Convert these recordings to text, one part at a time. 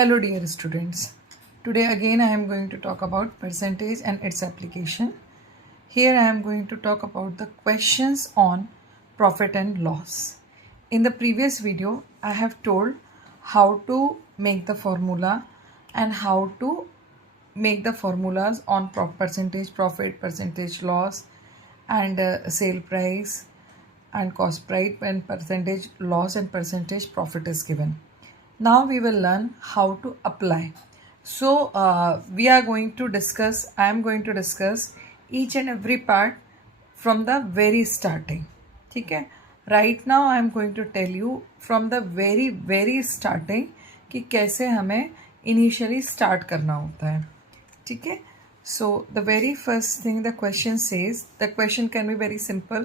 Hello dear students. Today again I am going to talk about percentage and its application. Here I am going to talk about the questions on profit and loss. In the previous video I have told how to make the formula and how to make the formulas on percentage profit, percentage loss and sale price and cost price when percentage loss and percentage profit is given. Now we will learn how to apply. So I am going to discuss each and every part from the very starting. ठीक है. Right now I am going to tell you from the very starting कि कैसे हमें initially start करना होता है. ठीक है. So the very first thing the question says, the question can be very simple.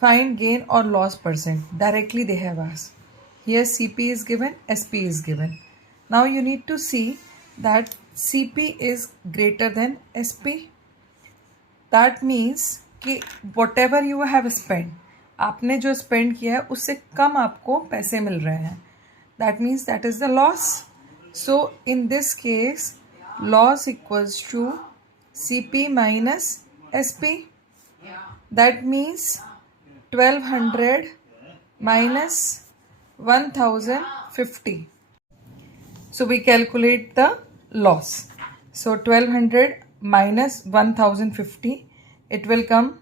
Find gain or loss percent. Directly they have asked. Here CP is given, SP is given. Now you need to see that CP is greater than SP. That means कि whatever you have spent, आपने जो spend किया है उससे कम आपको पैसे मिल रहे हैं. That means that is the loss. So in this case, loss equals to CP minus SP. That means 1200 minus 1050. So we calculate the loss. So 1200 minus 1050, it will come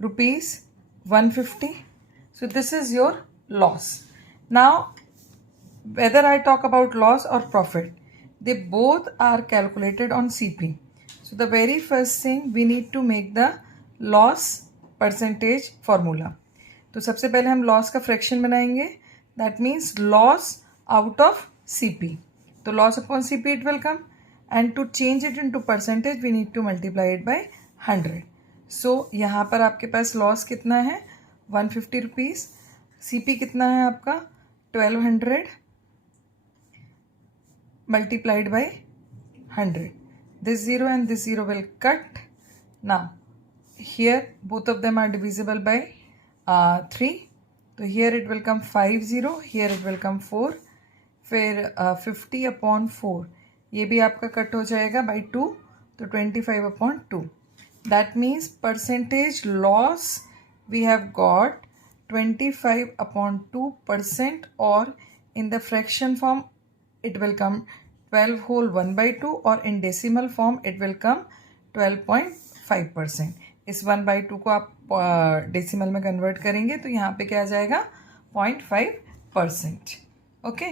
rupees 150. So this is your loss. Now whether I talk about loss or profit, they both are calculated on CP. So the very first thing we need to make the loss percentage formula. तो सबसे पहले हम loss का fraction बनाएंगे. That means loss out of CP. तो loss upon CP it will come and to change it into percentage we need to multiply it by 100. So यहाँ पर आपके पास लॉस कितना है 150 रुपीज़. CP कितना है आपका 1200 multiplied by 100. This zero and this zero will cut. Now here both of them are divisible by 3. तो here it will come 50, here it will come 4. फिर 50 upon 4 ये भी आपका कट हो जाएगा by 2. तो 25 upon 2. That means percentage loss we have got 25 upon 2%, or in the fraction form it will come 12 whole 1 by 2, or in decimal form it will come 12.5%. इस 1/2 को आप डेसिमल में कन्वर्ट करेंगे तो यहाँ पे क्या आ जाएगा 0.5%. Okay.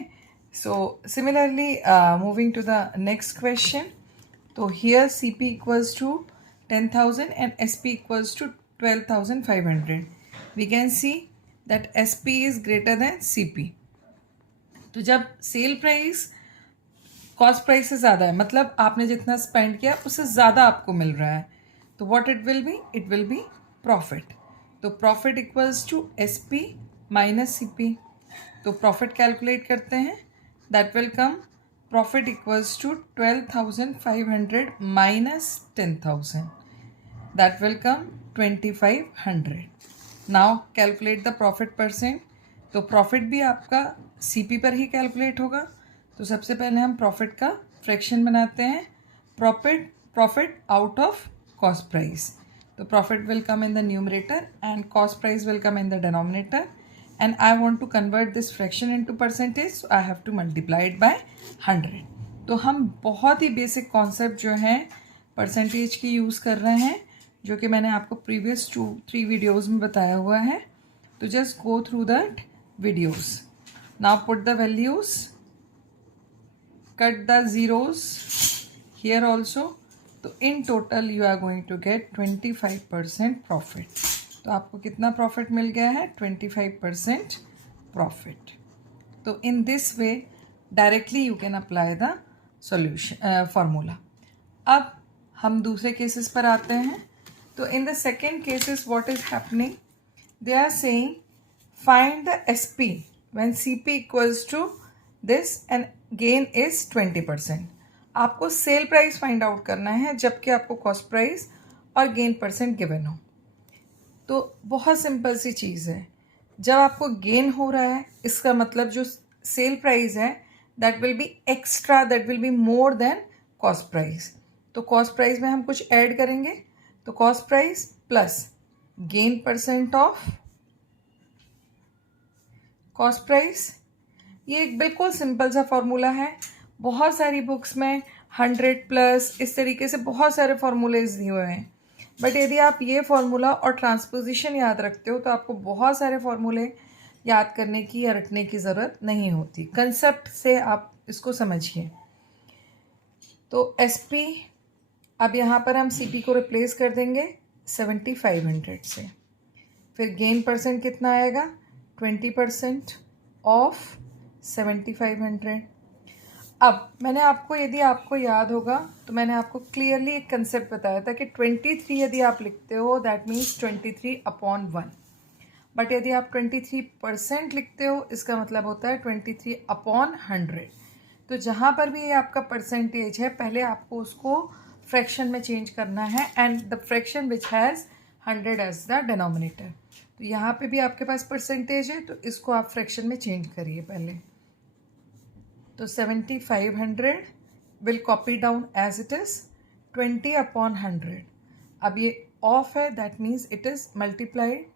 So similarly moving to the next question. तो here CP equals to 10,000 and SP equals to 12,500. We can see that SP is greater than CP. तो जब सेल प्राइस कॉस्ट प्राइस से ज़्यादा है, मतलब आपने जितना स्पेंड किया उससे ज़्यादा आपको मिल रहा है, तो what it will be? It will be profit. तो profit equals to SP minus CP. तो profit calculate करते हैं. That will come profit equals to 12,500 minus 10,000. That will come 2,500. Now calculate the profit percent. तो profit भी आपका CP पर ही calculate होगा. तो सबसे पहले हम profit का fraction बनाते हैं. Profit out of cost price. The profit will come in the numerator and cost price will come in the denominator, and I want to convert this fraction into percentage, so I have to multiply it by 100. तो हम बहुत ही basic concept जो है percentage की use कर रहे हैं, जो कि मैंने आपको प्रीवियस 2-3 वीडियोज़ में बताया हुआ है. तो just go through that videos. Now put the values, cut the zeros here also. तो in total you are going to get 25% profit. तो आपको कितना प्रॉफिट मिल गया है 25% प्रॉफिट. तो in this way directly you can apply the solution formula. अब हम दूसरे केसेस पर आते हैं. तो in the second cases what is happening, they are saying find the SP when CP equals to this and gain is 20%. आपको sale price find out करना है जबकि आपको कॉस्ट प्राइस और गेन परसेंट गिवन हो. तो बहुत सिंपल सी चीज़ है. जब आपको गेन हो रहा है इसका मतलब जो सेल प्राइस है that will be extra, that will be more than cost price. तो कॉस्ट प्राइस में हम कुछ ऐड करेंगे. तो cost price plus gain percent of cost price. ये एक बिल्कुल सिंपल सा फॉर्मूला है. बहुत सारी बुक्स में 100 प्लस इस तरीके से बहुत सारे फॉर्मूलेज दिए हुए हैं. बट यदि आप ये फॉर्मूला और ट्रांसपोजिशन याद रखते हो तो आपको बहुत सारे फॉर्मूले याद करने की या रटने की ज़रूरत नहीं होती. कंसेप्ट से आप इसको समझिए. तो SP, अब यहाँ पर हम CP को रिप्लेस कर देंगे 7500 से. फिर गेन परसेंट कितना आएगा? 20% ऑफ 7500. अब मैंने आपको, यदि आपको याद होगा तो मैंने आपको क्लियरली एक कंसेप्ट बताया था कि 23 यदि आप लिखते हो दैट मीन्स 23/1. बट यदि आप 23% लिखते हो इसका मतलब होता है 23/100. तो जहाँ पर भी ये आपका परसेंटेज है पहले आपको उसको फ्रैक्शन में चेंज करना है and the fraction which has 100 as the denominator. तो यहाँ पे भी आपके पास परसेंटेज है तो इसको आप फ्रैक्शन में चेंज करिए पहले. तो 7500 will copy down as it is 20/100. अब ये ऑफ है that means it is multiplied.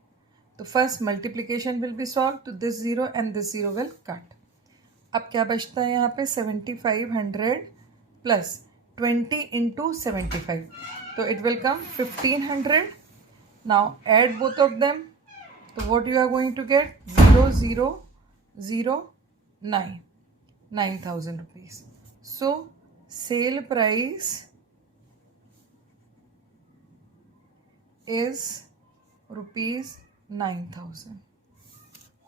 तो first multiplication will be solve तो this zero and this zero will cut. अब क्या बचता है यहाँ पे? 7500 प्लस 20 इंटू 75. तो it will come 1500. Now add both of them. तो what you are going to get? 0009, 9,000 rupees. So sale price is rupees 9,000.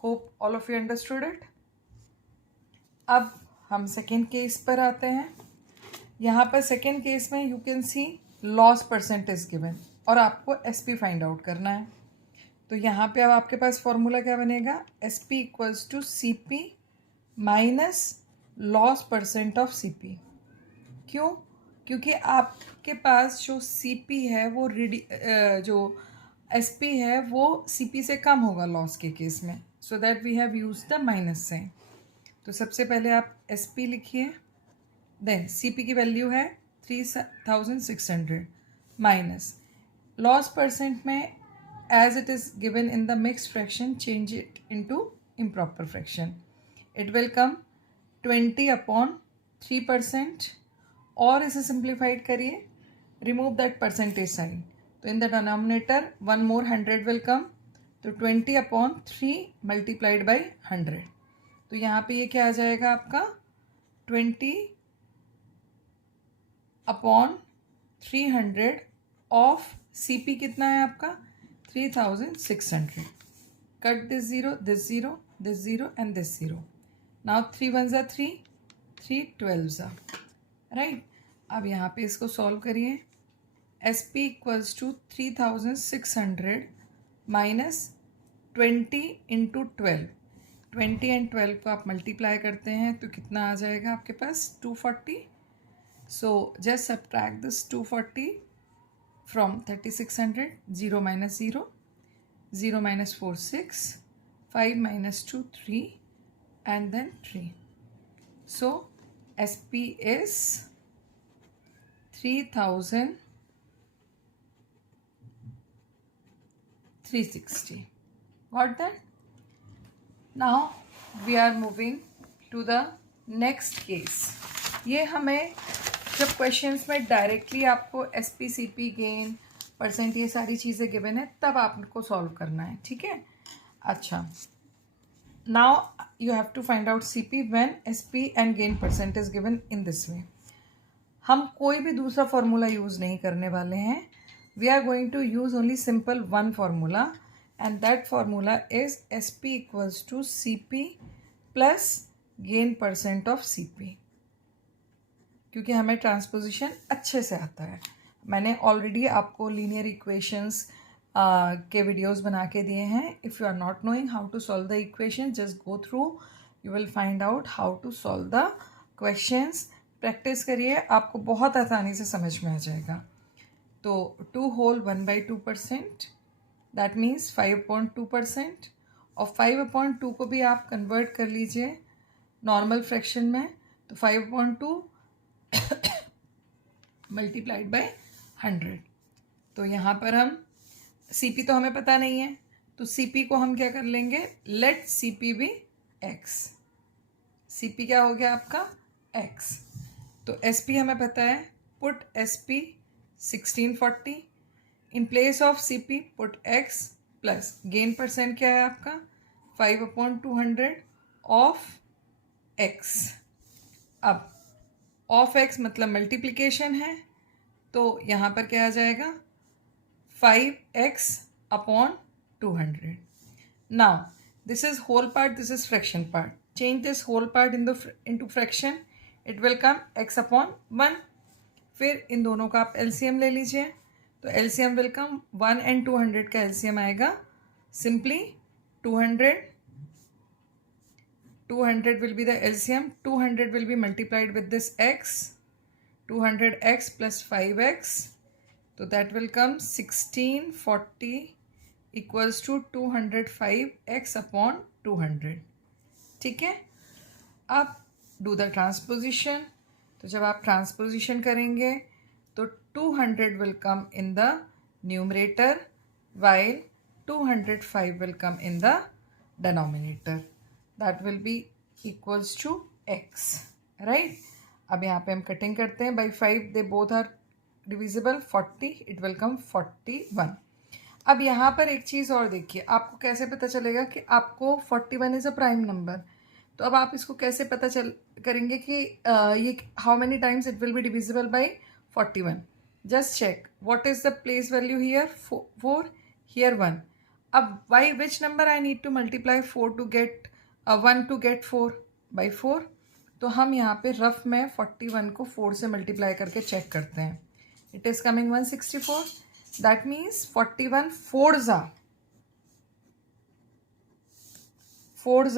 Hope all of you understood it. अब हम सेकेंड केस पर आते हैं. यहाँ पर सेकेंड केस में you can see loss percent is given और आपको SP फाइंड आउट करना है. तो यहाँ पे अब आपके पास फॉर्मूला क्या बनेगा? SP equals to CP minus loss percent of CP. क्यों? क्योंकि आपके पास जो CP है वो जो SP है वो CP से कम होगा लॉस के केस में. So that we have use the minus sign. तो सबसे पहले आप SP लिखिए. देन CP की वैल्यू है 3600 माइनस लॉस परसेंट में as it is given in the mixed fraction change it into improper fraction. It will come 20/3%. और इसे simplified करिए. Remove that percentage sign. तो in the denominator one more 100 will come. तो 20/3 multiplied by 100. तो यहाँ पे ये क्या आ जाएगा आपका? 20/300 ऑफ CP कितना है आपका? 3600. Cut this zero, this zero, this zero and this zero. Now 3 ones are 3, 3 12s are. Right? अब यहाँ पे इसको सॉल्व करिए. SP equals to 3600 minus 20 into 12. 20 and 12 को आप मल्टीप्लाई करते हैं तो कितना आ जाएगा आपके पास? 240. So just subtract this 240 from 3600. 0 minus 0, 0 minus 4 6, 5 minus 2 3 and then 3. So SP is 3,360. Got that? Now we are moving to the next case. ये हमें जब क्वेश्चंस में डायरेक्टली आपको SP CP गेन परसेंट ये सारी चीज़ें गिवन है तब आपको सॉल्व करना है. ठीक है? अच्छा, now you have to find out CP when SP and gain percent is given in this way. हम कोई भी दूसरा फॉर्मूला यूज़ नहीं करने वाले हैं. We are going to use only simple one formula and that formula is SP equals to CP plus gain percent of CP. क्योंकि हमें ट्रांसपोजिशन अच्छे से आता है. मैंने ऑलरेडी आपको लीनियर इक्वेशंस के वीडियोस बना के दिए हैं. If you are not knowing how to solve the equation just go through, you will find out how to solve the questions. Practice करिए, आपको बहुत आसानी से समझ में आ जाएगा. तो 2 होल 1/2%, दैट मीन्स 5/2%. और 5/2 को भी आप कन्वर्ट कर लीजिए नॉर्मल फ्रैक्शन में. तो 5/2 मल्टीप्लाइड बाय 100। तो यहाँ पर हम CP तो हमें पता नहीं है, तो CP को हम क्या कर लेंगे, let CP be x। CP क्या हो गया आपका x। तो SP हमें पता है, put SP 1640 in place of CP put x plus gain percent क्या है आपका 5/200 ऑफ x। अब ऑफ x मतलब मल्टीप्लिकेशन है, तो यहाँ पर क्या आ जाएगा 5x/200। Now this is whole part, this is fraction part. Change this whole part into fraction. It will come x/1। फिर इन दोनों का आप LCM ले लीजिए, तो LCM will come 1 and 200 का LCM आएगा simply 200। 200 will be the LCM, 200 will be multiplied with this x, 200x plus 5x, so that will come 1640 equals to 205x/200। ठीक है। अब डू द ट्रांसपोजिशन। तो जब आप ट्रांसपोजिशन करेंगे तो 200 will come in the numerator while 205 will come in the denominator, that will be equals to x, right। अब यहाँ पे हम कटिंग करते हैं, by 5 they both are divisible, 40 it will come 41। अब यहाँ पर एक चीज़ और देखिए, आपको कैसे पता चलेगा कि आपको 41 इज़ अ प्राइम नंबर। तो अब आप इसको कैसे पता करेंगे कि ये how many times it will be divisible by 41। Just check what is the place value here 4, here 1। अब by which number I need to multiply 4 to get 1 to get 4 by 4। तो हम यहाँ पे रफ में 41 को 4 से मल्टीप्लाई करके check करते हैं। It is coming 164। That means 41 4s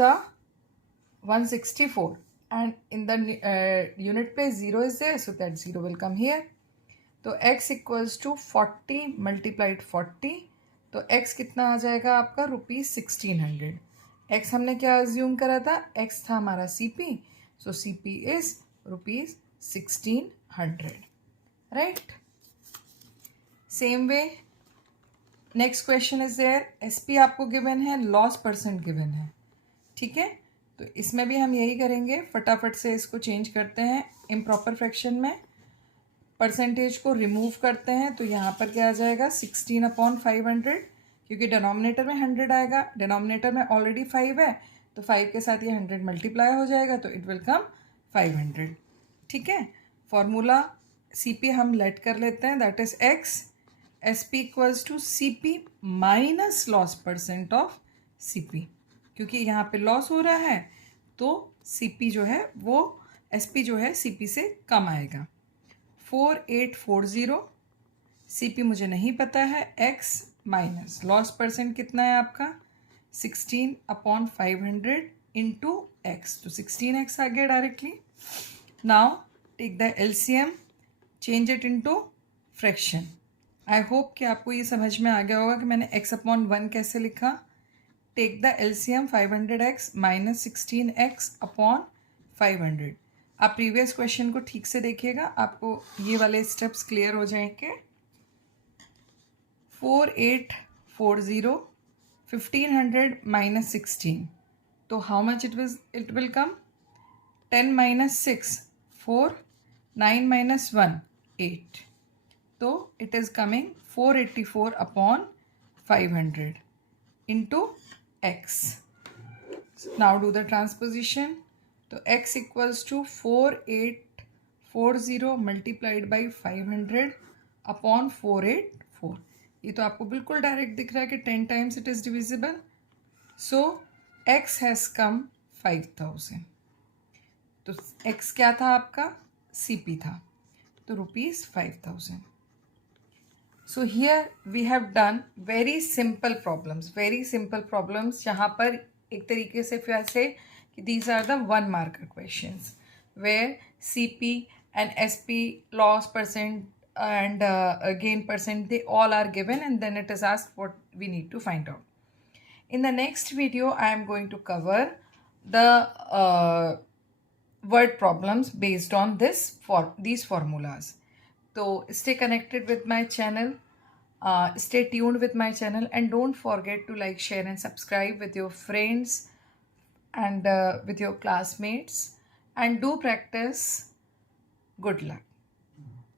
are 164, and in the unit place 0 is there, so that 0 will come here। तो x equals to 40 multiplied 40, तो x कितना आ जाएगा आपका ₹1600। x हमने क्या अज्यूम करा था, x था हमारा CP, so CP is ₹1600, right। Same way next question is there, SP आपको गिवन है, लॉस परसेंट गिवन है, ठीक है। तो इसमें भी हम यही करेंगे, फटाफट से इसको चेंज करते हैं इम्प्रॉपर फ्रैक्शन में, परसेंटेज को रिमूव करते हैं। तो यहाँ पर क्या आ जाएगा 16/500, क्योंकि डिनोमिनेटर में 100 आएगा, डिनोमिनेटर में ऑलरेडी 5 है, तो 5 के साथ ये 100 मल्टीप्लाई हो जाएगा, तो इट विल कम 500, ठीक है। फॉर्मूला CP हम लेट कर लेते हैं, that is x। SP equals to CP minus loss percent of CP, क्योंकि यहाँ पे लॉस हो रहा है, तो CP जो है वो SP जो है CP से कम आएगा। 4840, CP मुझे नहीं पता है, x माइनस लॉस परसेंट कितना है आपका 16/500 इंटू x, तो 16x आ गया directly. Now take the LCM, change it into fraction. I hope कि आपको ये समझ में आ गया होगा कि मैंने x/1 कैसे लिखा। Take the LCM 500x minus 16x/500। आप प्रीवियस क्वेश्चन को ठीक से देखिएगा, आपको ये वाले स्टेप्स क्लियर हो जाएंगे। 4840 1500 माइनस 16, तो how much it will come 10 minus 6 4, 9 minus 1 8, तो it is coming 484/500 into x। Now do the transposition. तो x equals to 4840 multiplied by 500/484। ये तो आपको बिल्कुल डायरेक्ट दिख रहा है कि 10 times it is divisible, so x has come 5000। तो x क्या था आपका CP था, तो ₹5000। So here we have done very simple problems, यहाँ पर एक तरीके से फिर से कि these are the 1 marker questions where CP and SP loss percent and gain percent, they all are given, and then it is asked what we need to find out. In the next video I am going to cover the word problems based on these formulas. So stay connected with my channel, stay tuned with my channel, and don't forget to like, share and subscribe with your friends and with your classmates, and do practice. Good luck.